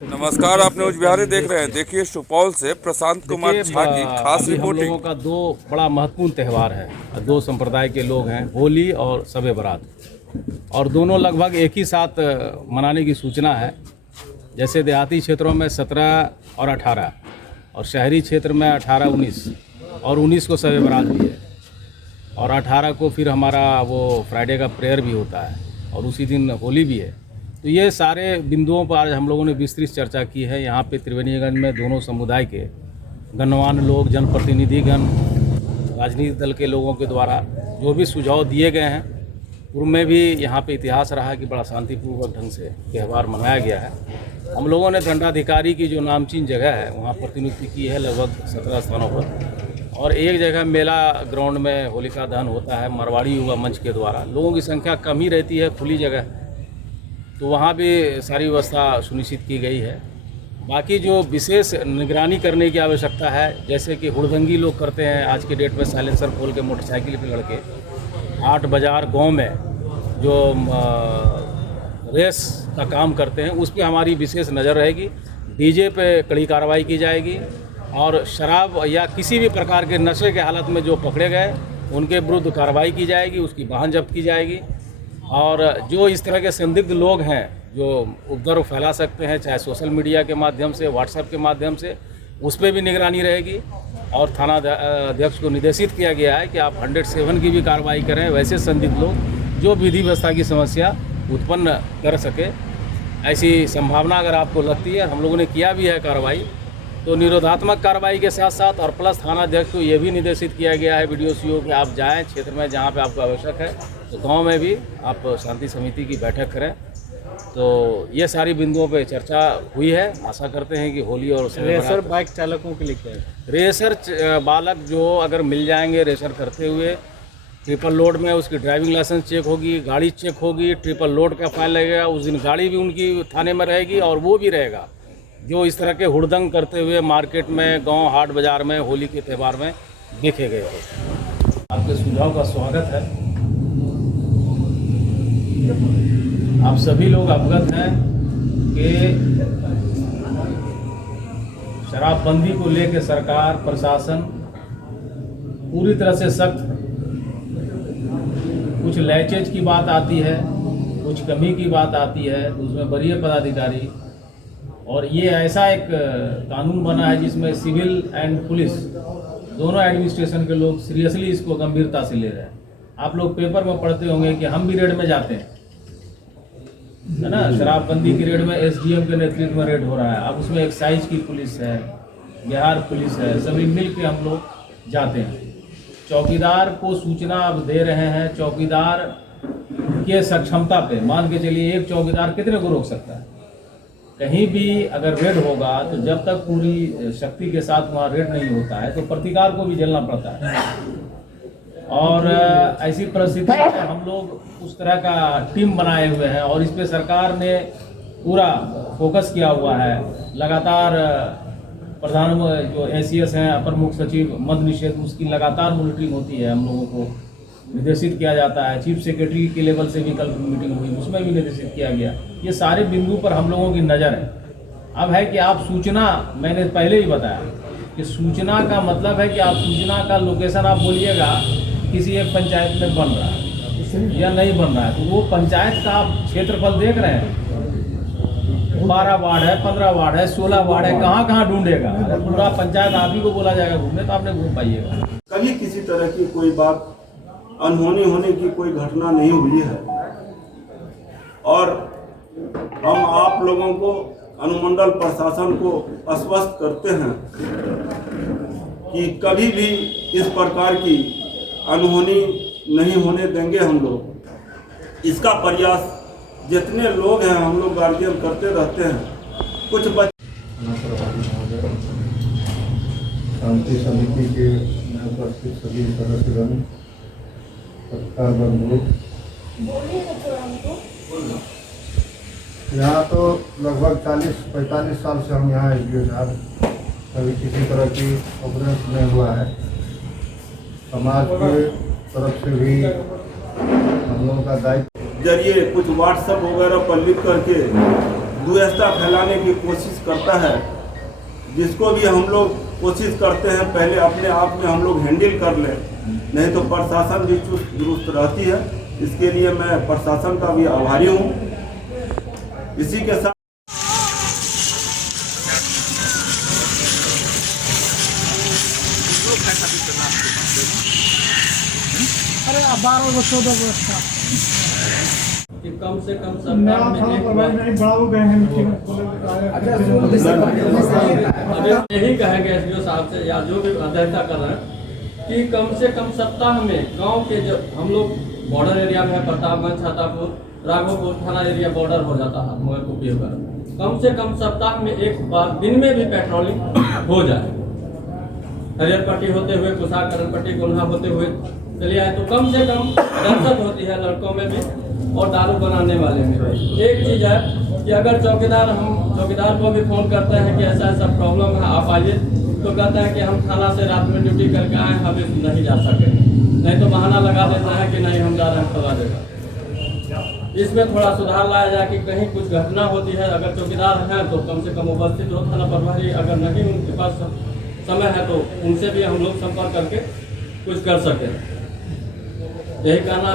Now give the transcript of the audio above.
नमस्कार, आप न्यूज बिहारी देख रहे हैं। देखिए, सुपौल से प्रशांत कुमार झा की खास अभी हम रिपोर्टिंग। लोगों का दो बड़ा महत्वपूर्ण त्यौहार है। दो संप्रदाय के लोग हैं, होली और शब बारात, और दोनों लगभग एक ही साथ मनाने की सूचना है। जैसे देहाती क्षेत्रों में 17 और 18 और शहरी क्षेत्र में 18, 19 और 19 को शब बारात भी है, और 18 को फिर हमारा वो फ्राइडे का प्रेयर भी होता है, और उसी दिन होली भी है। तो ये सारे बिंदुओं पर आज हम लोगों ने विस्तृत चर्चा की है। यहाँ पे त्रिवेणीगंज में दोनों समुदाय के गणमान्य लोग, जनप्रतिनिधिगण, राजनीतिक दल के लोगों के द्वारा जो भी सुझाव दिए गए हैं, पूर्व में भी यहाँ पे इतिहास रहा है कि बड़ा शांतिपूर्वक ढंग से त्यौहार मनाया गया है। हम लोगों ने दंडाधिकारी की जो नामचीन जगह है वहाँ प्रतिनियुक्ति की है, लगभग 17 स्थानों पर, और एक जगह मेला ग्राउंड में होलिका दहन होता है मारवाड़ी युवा मंच के द्वारा। लोगों की संख्या कम ही रहती है, खुली जगह, तो वहाँ भी सारी व्यवस्था सुनिश्चित की गई है। बाकी जो विशेष निगरानी करने की आवश्यकता है, जैसे कि हुड़दंगी लोग करते हैं आज के डेट में, साइलेंसर खोल के मोटरसाइकिल पे लड़के 8 बाज़ार गांव में जो रेस का काम करते हैं, उस पर हमारी विशेष नज़र रहेगी। डीजे पे कड़ी कार्रवाई की जाएगी, और शराब या किसी भी प्रकार के नशे के हालत में जो पकड़े गए उनके विरुद्ध कार्रवाई की जाएगी, उसकी वाहन जब्त की जाएगी। और जो इस तरह के संदिग्ध लोग हैं जो उपद्रव फैला सकते हैं, चाहे सोशल मीडिया के माध्यम से, व्हाट्सएप के माध्यम से, उस पर भी निगरानी रहेगी। और थाना अध्यक्ष को निर्देशित किया गया है कि आप 107 की भी कार्रवाई करें, वैसे संदिग्ध लोग जो विधि व्यवस्था की समस्या उत्पन्न कर सके। ऐसी संभावना अगर आपको लगती है, हम लोगों ने किया भी है कार्रवाई, तो निरोधात्मक कार्रवाई के साथ साथ, और प्लस थाना अध्यक्ष को ये भी निर्देशित किया गया है वीडियो सीओ कि आप जाएं क्षेत्र में जहां पे आपको आवश्यक है, तो गांव में भी आप शांति समिति की बैठक करें। तो ये सारी बिंदुओं पे चर्चा हुई है। आशा करते हैं कि होली और रेसर बाइक चालकों के लिए क्या है? रेसर बालक जो अगर मिल जाएंगे रेसर करते हुए, ट्रिपल लोड में उसकी ड्राइविंग लाइसेंस चेक होगी, गाड़ी चेक होगी, ट्रिपल लोड का फाइल लगेगा, उस दिन गाड़ी भी उनकी थाने में रहेगी, और वो भी रहेगा जो इस तरह के हुड़दंग करते हुए मार्केट में, गांव, हाट बाजार में होली के त्यौहार में देखे गए थे। आपके सुझाव का स्वागत है। आप सभी लोग अवगत हैं कि शराबबंदी को लेकर सरकार, प्रशासन पूरी तरह से सख्त। कुछ लैचेज की बात आती है, कुछ कमी की बात आती है, उसमें वरीय पदाधिकारी, और ये ऐसा एक कानून बना है जिसमें सिविल एंड पुलिस दोनों एडमिनिस्ट्रेशन के लोग सीरियसली इसको गंभीरता से ले रहे हैं। आप लोग पेपर में पढ़ते होंगे कि हम भी रेड में जाते हैं, है ना। शराबबंदी की रेड में एसडीएम के नेतृत्व में रेड हो रहा है। अब उसमें एक्साइज की पुलिस है, बिहार पुलिस है, सभी मिल के हम लोग जाते हैं। चौकीदार को सूचना अब दे रहे हैं। चौकीदार के सक्षमता पे मान के चलिए, एक चौकीदार कितने को रोक सकता है? कहीं भी अगर रेड होगा तो जब तक पूरी शक्ति के साथ वहाँ रेड नहीं होता है तो प्रतिकार को भी झेलना पड़ता है। और ऐसी परिस्थिति में हम लोग उस तरह का टीम बनाए हुए हैं, और इस पे सरकार ने पूरा फोकस किया हुआ है। लगातार प्रधान जो एसीएस हैं, अपर मुख्य सचिव मद्य निषेध, उसकी लगातार मॉनिटरिंग होती है। हम लोगों को निर्देशित किया जाता है। चीफ सेक्रेटरी के लेवल से भी कल मीटिंग हुई, उसमें भी निर्देशित किया गया। ये सारे बिंदु पर हम लोगों की नज़र है। अब है कि आप सूचना, मैंने पहले ही बताया कि सूचना का मतलब है कि आप सूचना का लोकेशन आप बोलिएगा किसी एक पंचायत में बन रहा है या नहीं बन रहा है, तो वो पंचायत का आप क्षेत्रफल देख रहे हैं। 12 वार्ड है, 15 वार्ड है, 16 वार्ड है, कहाँ कहाँ ढूंढेगा? पूरा पंचायत आप ही को बोला जाएगा घूमने, तो आपने घूम पाइएगा। कभी किसी तरह की कोई बात अनहोनी होने की कोई घटना नहीं हुई है, और हम आप लोगों को, अनुमंडल प्रशासन को आश्वस्त करते हैं कि कभी भी इस प्रकार की अनहोनी नहीं होने देंगे। हम लोग इसका प्रयास जितने लोग हैं हम लोग गार्जियन करते रहते हैं। कुछ शांति समिति के उपस्थित सभी सदस्यगण, पत्रकार बंधु, यहाँ तो लगभग 40-45 साल से हम यहाँ एसडीओ साहब, कभी किसी तरह की ऑपरेंस नहीं हुआ है। समाज के तरफ से भी हम लोगों का दायित्व जरिए कुछ व्हाट्सएप वगैरह पर लिख करके द्वेषता फैलाने की कोशिश करता है, जिसको भी हम लोग कोशिश करते हैं पहले अपने आप में हम लोग हैंडल कर लें, नहीं तो प्रशासन भी चुस्त दुरुस्त रहती है। इसके लिए मैं प्रशासन का भी आभारी हूँ। इसी के साथ कि कम से कम सप्ताह में एक बार अब यही कहेंगे एसडीओ साहब से या जो भी अध्यक्षता कर रहे हैं कि कम से कम सप्ताह में गांव के जो हम लोग बॉर्डर एरिया में है, प्रतापगंज, छातापुर, राघोपुर थाना एरिया बॉर्डर हो जाता है मगरकुपी वगैरह, कम से कम सप्ताह में एक बार दिन में भी पेट्रोलिंग हो जाए। हरियर पट्टी होते हुए कुशा करण पट्टी गुन्हा होते हुए चलिए आए तो कम से कम दहशत होती है लड़कों में भी और दारू बनाने वाले में भी। एक चीज़ है कि अगर चौकीदार को भी फ़ोन करते हैं कि ऐसा ऐसा प्रॉब्लम है आप आइए, तो कहते हैं कि हम थाना से रात में ड्यूटी करके आए, हम नहीं जा सके, नहीं तो बहाना लगा देता है कि नहीं हम जा रहे हैं फला जगह। इसमें थोड़ा सुधार लाया जाए कि कहीं कुछ घटना होती है, अगर चौकीदार हैं तो कम से कम उपस्थित हो थाना प्रभारी, अगर नहीं उनके पास समय है तो उनसे भी हम लोग संपर्क करके कुछ कर सकें। यही कहना